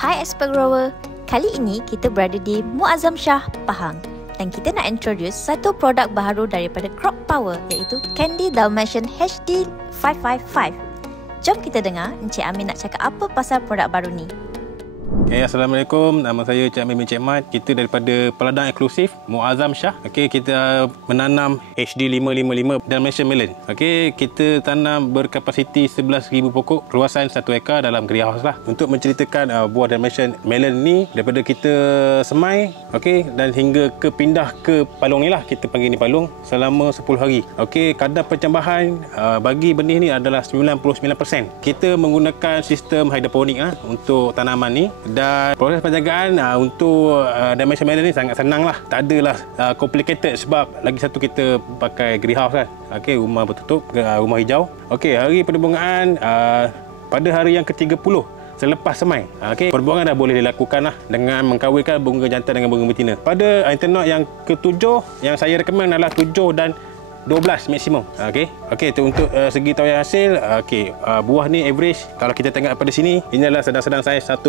Hai Expert Grower, kali ini kita berada di Muazzam Shah, Pahang dan kita nak introduce satu produk baru daripada Crop Power iaitu Candy Dalmatian HD 555. Jom kita dengar Encik Amin nak cakap apa pasal produk baru ni. Assalamualaikum, nama saya Encik Amin bin Encik Mat. Kita daripada Peladang Eksklusif Muazzam Shah. Kita menanam HD 555 Dalmatian Melon. Kita tanam berkapasiti 11,000 pokok, luasan 1 ekar dalam greenhouse lah. Untuk menceritakan buah Dalmatian Melon ni daripada kita semai, dan hingga ke pindah ke palung ni lah, kita panggil ni palung, selama 10 hari. Kadar pencambahan bagi benih ni adalah 99%. Kita menggunakan sistem hidroponik untuk tanaman ni. Dan proses penjagaan untuk Dalmatian Melon ni sangat senang lah. Tak adalah complicated sebab lagi satu kita pakai greenhouse kan. Rumah bertutup, rumah hijau. Hari penerbungaan pada hari yang ke-30 selepas semai. Penerbungaan dah boleh dilakukan lah dengan mengkawinkan bunga jantan dengan bunga betina. Pada internet yang ke-7 yang saya rekomen adalah 7 dan 12 maksimum. Untuk segi tawayan hasil, buah ni average kalau kita tengok pada sini, ini adalah sedang-sedang saiz 1.8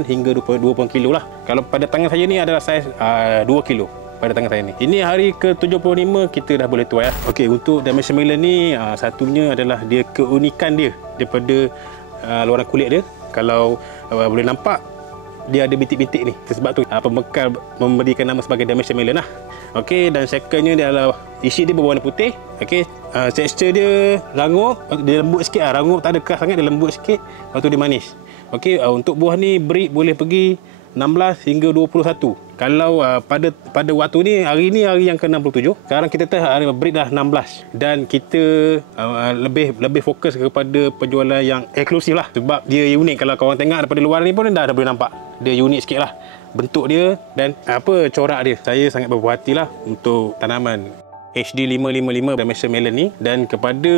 hingga 20 kilo lah. Kalau pada tangan saya ni adalah saiz 2 kilo pada tangan saya ni. Ini hari ke-75 kita dah boleh tuai. Untuk Dalmatian Melon ni, satunya adalah dia keunikan dia daripada luaran kulit dia. Kalau boleh nampak, dia ada bintik-bintik ni. Sebab tu pembekal memberikan nama sebagai Dalmatian Melon lah. Dan secondnya dia adalah isi dia berwarna putih. Tekstur dia rangup, dia lembut sikit lah. Rangup tak ada keras sangat, dia lembut sikit. Lepas tu dia manis. Untuk buah ni breed boleh pergi 16 hingga 21. Kalau pada waktu ni, hari yang ke-67. Sekarang kita breed dah 16. Dan kita lebih fokus kepada penjualan yang eksklusif lah. Sebab dia unik. Kalau korang tengok daripada luar ni pun dah boleh nampak. Dia unik sikit lah bentuk dia dan corak dia. Saya sangat berpuas hati lah untuk tanaman HD 555 Dalmatian Melon ni. Dan kepada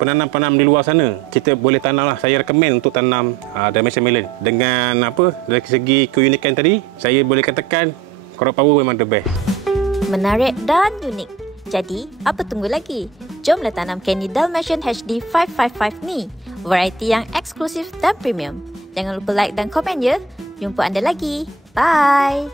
penanam-penanam di luar sana, kita boleh tanam lah. Saya rekomen untuk tanam Dalmatian Melon. Dengan dari segi keunikan tadi, saya boleh katakan Crop Power memang the best. Menarik dan unik. Jadi, apa tunggu lagi? Jomlah tanam Candy Dalmatian HD 555 ni. Variety yang eksklusif dan premium. Jangan lupa like dan komen ya. Jumpa anda lagi. Bye.